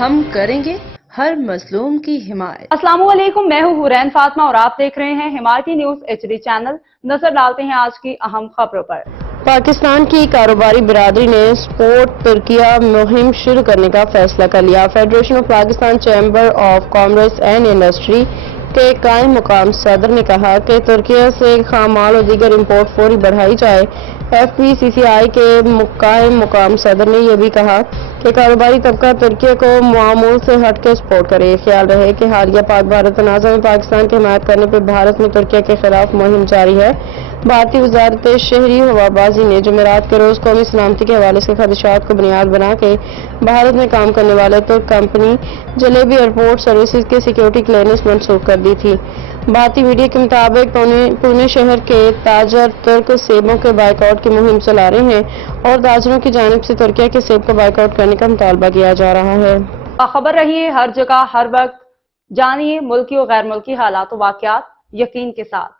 ہم کریں گے ہر مظلوم کی حمایت۔ السلام علیکم، میں ہوں حورین فاطمہ اور آپ دیکھ رہے ہیں حمایتی نیوز HD چینل۔ نظر ڈالتے ہیں آج کی اہم خبروں پر۔ پاکستان کی کاروباری برادری نے سپورٹ ترکیہ مہم شروع کرنے کا فیصلہ کر لیا۔ Federation of Pakistan chamber of commerce and industry کے قائم مقام صدر نے کہا کہ ترکیہ سے خام مال اور دیگر امپورٹ فوری بڑھائی جائے۔ FPCCI کے قائم مقام صدر نے یہ بھی کہا کہ کاروباری طبقہ ترکیہ کو معمول سے ہٹ کے سپورٹ کرے۔ خیال رہے کہ حالیہ پاک بھارت تنازع میں پاکستان کی حمایت کرنے پر بھارت میں ترکیہ کے خلاف مہم جاری ہے۔ بھارتی وزارت شہری ہوابازی نے جمعرات کے روز قومی سلامتی کے حوالے سے خدشات کو بنیاد بنا کے بھارت میں کام کرنے والے ترک کمپنی جلیبی ایئرپورٹ سروسز کے سیکیورٹی کلیئرنس منسوخ کر دی تھی۔ بھارتی میڈیا کے مطابق پونے شہر کے تاجر ترک سیبوں کے بائیکاٹ کی مہم چلا رہے ہیں اور تاجروں کی جانب سے ترکیہ کے سیب کو بائیکاٹ کرنے کا مطالبہ کیا جا رہا ہے۔ باخبر رہیے ہر جگہ ہر وقت، جانیے ملکی اور غیر ملکی حالات و واقعات یقین کے ساتھ۔